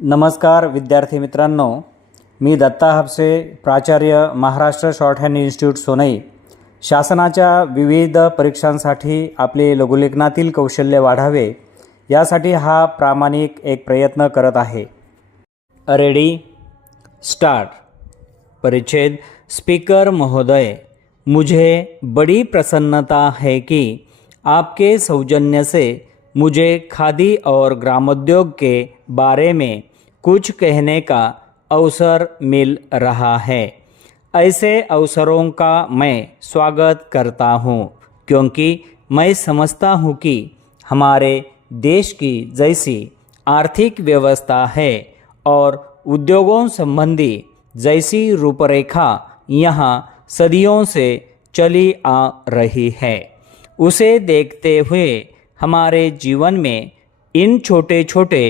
नमस्कार विद्यार्थी मित्रांनो, मी दत्ता हापसे, प्राचार्य, महाराष्ट्र शॉर्टहँड इन्स्टिट्यूट सोनई. शासनाच्या विविध परीक्षांसाठी आपले लघुलेखनातील कौशल्य वाढावे यासाठी हा प्रामाणिक एक प्रयत्न करत आहे. Ready start. परिच्छेद. स्पीकर महोदय, मुझे बड़ी प्रसन्नता है कि आपके सौजन्य से मुझे खादी और ग्रामोद्योग के बारे में कुछ कहने का अवसर मिल रहा है. ऐसे अवसरों का मैं स्वागत करता हूँ, क्योंकि मैं समझता हूँ कि हमारे देश की जैसी आर्थिक व्यवस्था है और उद्योगों संबंधी जैसी रूपरेखा यहाँ सदियों से चली आ रही है, उसे देखते हुए हमारे जीवन में इन छोटे छोटे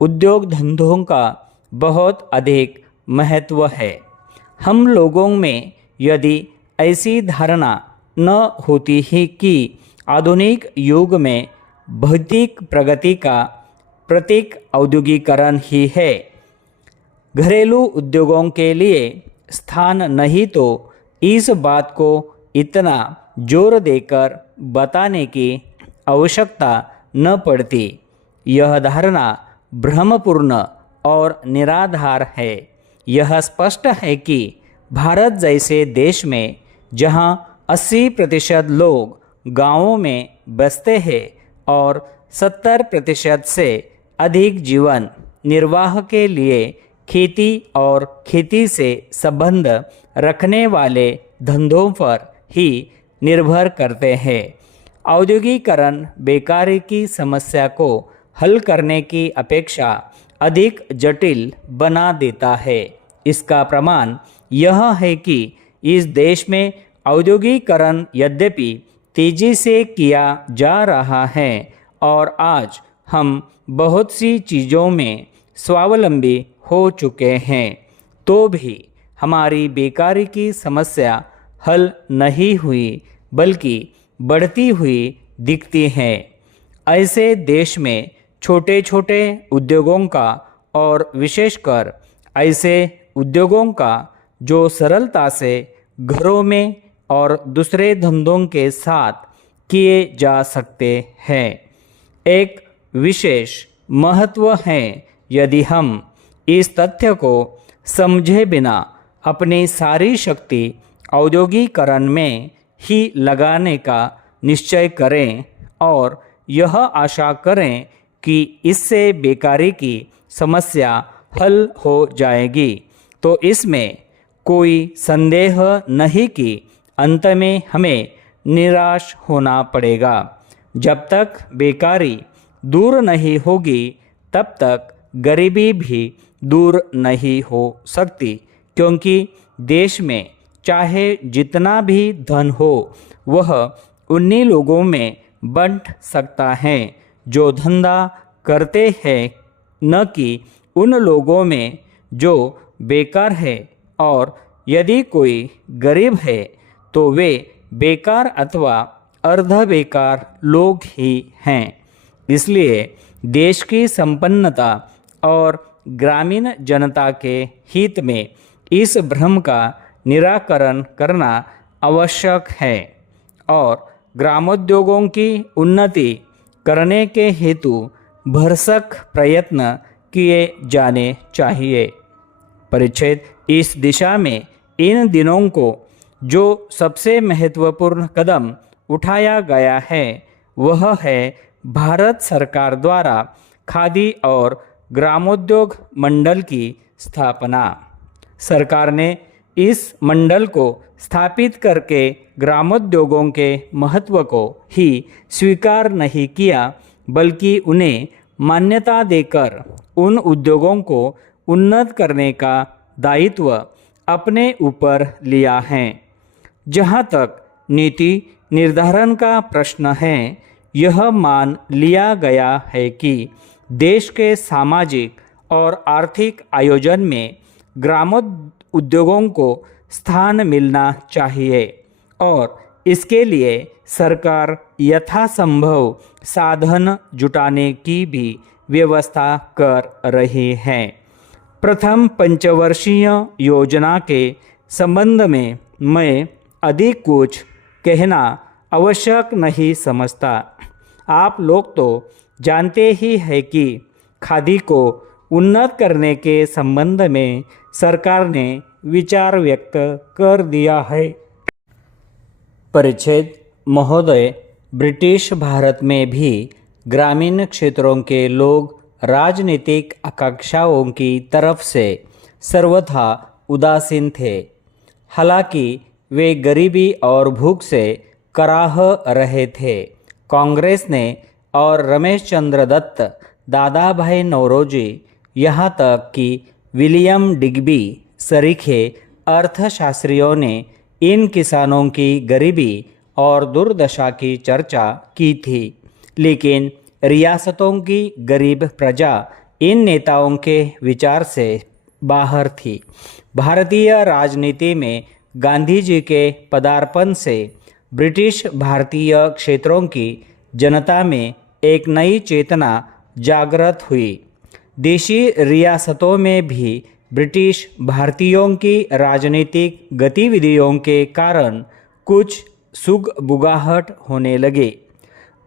उद्योग धंधों का बहुत अधिक महत्व है. हम लोगों में यदि ऐसी धारणा न होती ही कि आधुनिक युग में भौतिक प्रगति का प्रतीक औद्योगिकरण ही है, घरेलू उद्योगों के लिए स्थान नहीं, तो इस बात को इतना जोर देकर बताने की आवश्यकता न पड़ती. यह धारणा भ्रमपूर्ण और निराधार है. यह स्पष्ट है कि भारत जैसे देश में जहां 80% लोग गांवों में बसते हैं और 70% से अधिक जीवन निर्वाह के लिए खेती और खेती से संबंध रखने वाले धंधों पर ही निर्भर करते हैं, औद्योगिकरण बेकारी की समस्या को हल करने की अपेक्षा अधिक जटिल बना देता है. इसका प्रमाण यह है कि इस देश में औद्योगिकरण यद्यपि तेजी से किया जा रहा है और आज हम बहुत सी चीज़ों में स्वावलंबी हो चुके हैं, तो भी हमारी बेकारी की समस्या हल नहीं हुई, बल्कि बढ़ती हुई दिखती है. ऐसे देश में छोटे छोटे उद्योगों का और विशेषकर ऐसे उद्योगों का जो सरलता से घरों में और दूसरे धंधों के साथ किए जा सकते हैं, एक विशेष महत्व है. यदि हम इस तथ्य को समझे बिना अपनी सारी शक्ति औद्योगिकरण में ही लगाने का निश्चय करें और यह आशा करें कि इससे बेकारी की समस्या हल हो जाएगी, तो इसमें कोई संदेह नहीं कि अंत में हमें निराश होना पड़ेगा. जब तक बेकारी दूर नहीं होगी, तब तक गरीबी भी दूर नहीं हो सकती, क्योंकि देश में चाहे जितना भी धन हो, वह उन्हीं लोगों में बंट सकता है जो धंधा करते हैं, न कि उन लोगों में जो बेकार है. और यदि कोई गरीब है, तो वे बेकार अथवा अर्ध बेकार लोग ही हैं. इसलिए देश की संपन्नता और ग्रामीण जनता के हित में इस भ्रम का निराकरण करना आवश्यक है और ग्रामोद्योगों की उन्नति करने के हेतु भरसक प्रयत्न किए जाने चाहिए. परिच्छेद. इस दिशा में इन दिनों को जो सबसे महत्वपूर्ण कदम उठाया गया है, वह है भारत सरकार द्वारा खादी और ग्रामोद्योग मंडल की स्थापना. सरकार ने इस मंडल को स्थापित करके ग्रामोद्योगों के महत्व को ही स्वीकार नहीं किया, बल्कि उन्हें मान्यता देकर उन उद्योगों को उन्नत करने का दायित्व अपने ऊपर लिया है. जहाँ तक नीति निर्धारण का प्रश्न है, यह मान लिया गया है कि देश के सामाजिक और आर्थिक आयोजन में ग्रामोद्योगों को स्थान मिलना चाहिए और इसके लिए सरकार यथासंभव साधन जुटाने की भी व्यवस्था कर रही है। प्रथम पंचवर्षीय योजना के संबंध में मैं अधिक कुछ कहना आवश्यक नहीं समझता। आप लोग तो जानते ही हैं कि खादी को उन्नत करने के संबंध में सरकार ने विचार व्यक्त कर दिया है। परिच्छेद महोदय, ब्रिटिश भारत में भी ग्रामीण क्षेत्रों के लोग राजनीतिक आकांक्षाओं की तरफ से सर्वथा उदासीन थे। हालांकि वे गरीबी और भूख से कराह रहे थे। कांग्रेस ने और रमेश चंद्र दत्त, दादा भाई नौरोजी, यहाँ तक कि विलियम डिग्बी सरीखे अर्थशास्त्रियों ने इन किसानों की गरीबी और दुर्दशा की चर्चा की थी, लेकिन रियासतों की गरीब प्रजा इन नेताओं के विचार से बाहर थी। भारतीय राजनीति में गांधी जी के पदार्पण से ब्रिटिश भारतीय क्षेत्रों की जनता में एक नई चेतना जागृत हुई। देशी रियासतों में भी ब्रिटिश भारतीयों की राजनीतिक गतिविधियों के कारण कुछ सुगबुगाहट होने लगे।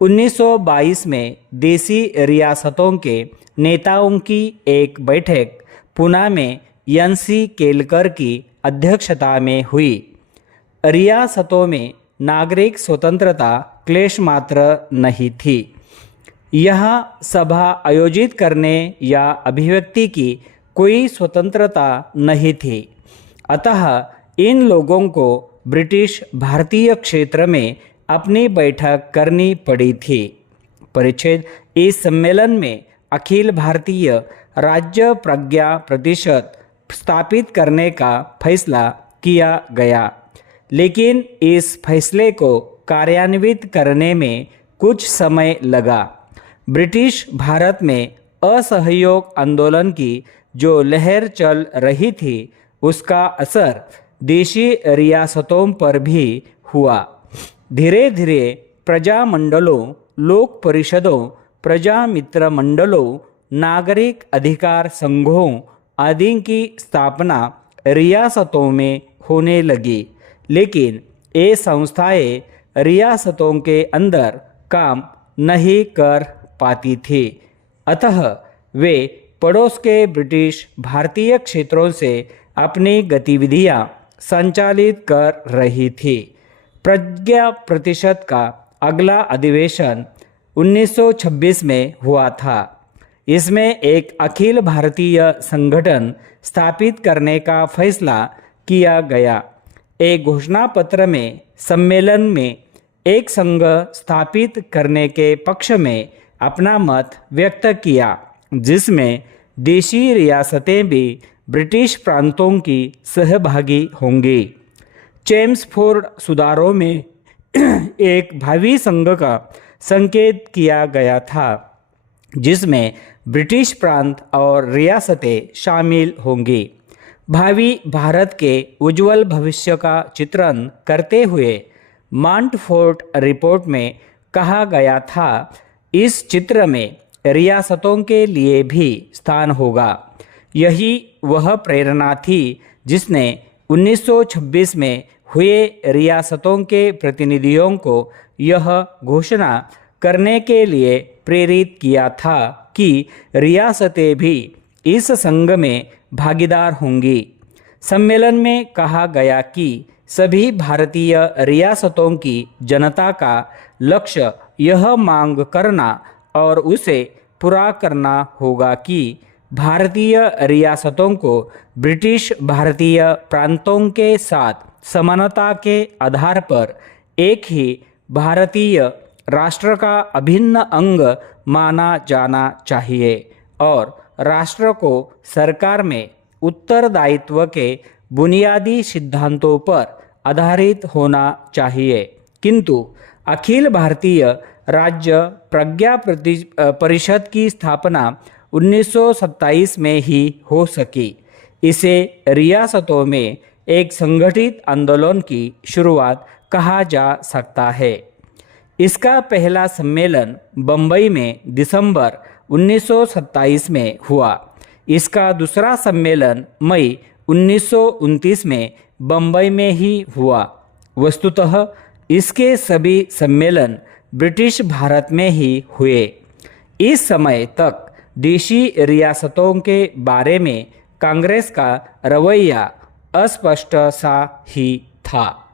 1922 में देशी रियासतों के नेताओं की एक बैठक पुणे में एन.सी. केलकर की अध्यक्षता में हुई। रियासतों में नागरिक स्वतंत्रता क्लेश मात्र नहीं थी। यहाँ सभा आयोजित करने या अभिव्यक्ति की कोई स्वतंत्रता नहीं थी। अतः इन लोगों को ब्रिटिश भारतीय क्षेत्र में अपनी बैठक करनी पड़ी थी। परिच्छेद इस सम्मेलन में अखिल भारतीय राज्य प्रज्ञा प्रतिशत स्थापित करने का फैसला किया गया, लेकिन इस फैसले को कार्यान्वित करने में कुछ समय लगा। ब्रिटिश भारत में असहयोग आंदोलन की जो लहर चल रही थी, उसका असर देशी रियासतों पर भी हुआ। धीरे धीरे प्रजा मंडलों, लोक परिषदों, प्रजा मित्र मंडलों, नागरिक अधिकार संघों आदि की स्थापना रियासतों में होने लगी, लेकिन ये संस्थाएं रियासतों के अंदर काम नहीं कर पाती थी। अतः वे पड़ोस के ब्रिटिश भारतीय क्षेत्रों से अपनी गतिविधियां संचालित कर रही थी। प्रज्ञा प्रतिशत का अगला अधिवेशन 1926 में हुआ था। इसमें एक अखिल भारतीय संगठन स्थापित करने का फैसला किया गया। एक घोषणा पत्र में सम्मेलन में एक संघ स्थापित करने के पक्ष में अपना मत व्यक्त किया, जिसमें देशी रियासतें भी ब्रिटिश प्रांतों की सहभागी होंगी। चेम्सफोर्ड सुधारों में एक भावी संघ का संकेत किया गया था, जिसमें ब्रिटिश प्रांत और रियासतें शामिल होंगी। भावी भारत के उज्जवल भविष्य का चित्रण करते हुए मॉन्टफोर्ट रिपोर्ट में कहा गया था, इस चित्र में रियासतों के लिए भी स्थान होगा। यही वह प्रेरणा थी जिसने 1926 में हुए रियासतों के प्रतिनिधियों को यह घोषणा करने के लिए प्रेरित किया था कि रियासतें भी इस संघ में भागीदार होंगी। सम्मेलन में कहा गया कि सभी भारतीय रियासतों की जनता का लक्ष्य यह मांग करना और उसे पूरा करना होगा कि भारतीय रियासतों को ब्रिटिश भारतीय प्रांतों के साथ समानता के आधार पर एक ही भारतीय राष्ट्र का अभिन्न अंग माना जाना चाहिए और राष्ट्र को सरकार में उत्तरदायित्व के बुनियादी सिद्धांतों पर आधारित होना चाहिए। किंतु अखिल भारतीय राज्य प्रज्ञा परिषद की स्थापना 1927 में ही हो सकी। इसे रियासतों में एक संगठित आंदोलन की शुरुआत कहा जा सकता है। इसका पहला सम्मेलन बम्बई में दिसंबर 1927 में हुआ। इसका दूसरा सम्मेलन मई 1929 में बम्बई में ही हुआ। वस्तुतः इसके सभी सम्मेलन ब्रिटिश भारत में ही हुए। इस समय तक देशी रियासतों के बारे में कांग्रेस का रवैया अस्पष्ट सा ही था।